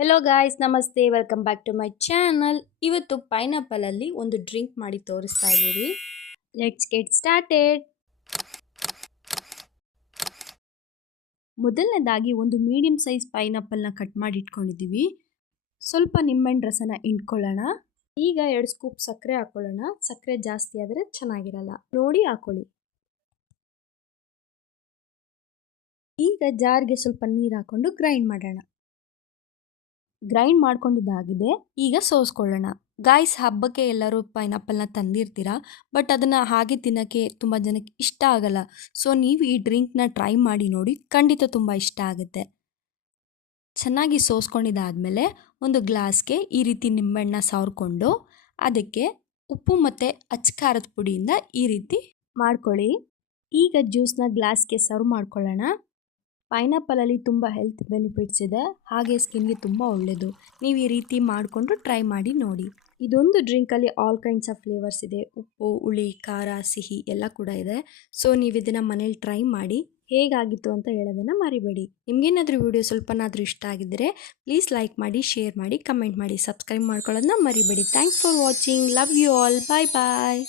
Hello guys, ನಮಸ್ತೆ. Welcome back to my channel. ಇವತ್ತು pineapple ಅಲ್ಲಿ ಒಂದು ಡ್ರಿಂಕ್ ಮಾಡಿ ತೋರಿಸ್ತಾ ಇದ್ದೀವಿ. Let's get started. ಮೊದಲನೇದಾಗಿ ಒಂದು ಮೀಡಿಯಂ ಸೈಜ್ ಪೈನಾಪಲ್ನ ಕಟ್ ಮಾಡಿ ಇಟ್ಕೊಂಡಿದ್ದೀವಿ. ಸ್ವಲ್ಪ ನಿಂಬೆಹಣ್ಣು ರಸನ ಇಂಡ್ಕೊಳ್ಳೋಣ. ಈಗ 2 ಸ್ಕೂಪ್ ಸಕ್ಕರೆ ಹಾಕೊಳ್ಳೋಣ. ಸಕ್ಕರೆ ಜಾಸ್ತಿ ಆದರೆ ಚೆನ್ನಾಗಿರಲ್ಲ, ನೋಡಿ ಹಾಕೊಳ್ಳಿ. ಈಗ ಜಾರ್ಗೆ ಸ್ವಲ್ಪ ನೀರು ಹಾಕೊಂಡು ಗ್ರೈಂಡ್ ಮಾಡೋಣ. ಗ್ರೈಂಡ್ ಮಾಡ್ಕೊಂಡಿದ್ದಾಗಿದೆ. ಈಗ ಸೋಸ್ಕೊಳ್ಳೋಣ. ಗಾಯ್ಸ್, ಹಬ್ಬಕ್ಕೆ ಎಲ್ಲರೂ ಪೈನಾಪಲ್ನ ತಂದಿರ್ತೀರಾ, ಬಟ್ ಅದನ್ನು ಹಾಗೆ ತಿನ್ನೋಕ್ಕೆ ತುಂಬ ಜನಕ್ಕೆ ಇಷ್ಟ ಆಗಲ್ಲ. ಸೊ ನೀವು ಈ ಡ್ರಿಂಕ್ನ ಟ್ರೈ ಮಾಡಿ ನೋಡಿ, ಖಂಡಿತ ತುಂಬ ಇಷ್ಟ ಆಗುತ್ತೆ. ಚೆನ್ನಾಗಿ ಸೋಸ್ಕೊಂಡಿದ್ದಾದಮೇಲೆ ಒಂದು ಗ್ಲಾಸ್ಗೆ ಈ ರೀತಿ ನಿಂಬೆಹಣ್ಣನ್ನ ಸವರ್ಕೊಂಡು ಅದಕ್ಕೆ ಉಪ್ಪು ಮತ್ತು ಅಚ್ಚ ಪುಡಿಯಿಂದ ಈ ರೀತಿ ಮಾಡ್ಕೊಳ್ಳಿ. ಈಗ ಜ್ಯೂಸ್ನ ಗ್ಲಾಸ್ಗೆ ಸರ್ವ್ ಮಾಡ್ಕೊಳ್ಳೋಣ. ಪೈನಾಪಲಲ್ಲಿ ತುಂಬ ಹೆಲ್ತ್ ಬೆನಿಫಿಟ್ಸ್ ಇದೆ, ಹಾಗೆ ಸ್ಕಿನ್ಗೆ ತುಂಬ ಒಳ್ಳೆಯದು. ನೀವು ಈ ರೀತಿ ಮಾಡಿಕೊಂಡು ಟ್ರೈ ಮಾಡಿ ನೋಡಿ. ಇದೊಂದು ಡ್ರಿಂಕಲ್ಲಿ ಆಲ್ ಕೈಂಡ್ಸ್ ಆಫ್ ಫ್ಲೇವರ್ಸ್ ಇದೆ. ಉಪ್ಪು, ಹುಳಿ, ಖಾರ, ಸಿಹಿ ಎಲ್ಲ ಕೂಡ ಇದೆ. ಸೊ ನೀವು ಇದನ್ನು ಮನೇಲಿ ಟ್ರೈ ಮಾಡಿ ಹೇಗಾಗಿತ್ತು ಅಂತ ಹೇಳೋದನ್ನು ಮರಿಬೇಡಿ. ನಿಮಗೇನಾದರೂ ವಿಡಿಯೋ ಸ್ವಲ್ಪನಾದರೂ ಇಷ್ಟ ಆಗಿದ್ದರೆ ಪ್ಲೀಸ್ ಲೈಕ್ ಮಾಡಿ, ಶೇರ್ ಮಾಡಿ, ಕಮೆಂಟ್ ಮಾಡಿ, ಸಬ್ಸ್ಕ್ರೈಬ್ ಮಾಡ್ಕೊಳ್ಳೋದನ್ನ ಮರಿಬೇಡಿ. Thanks for watching. Love you all. Bye bye.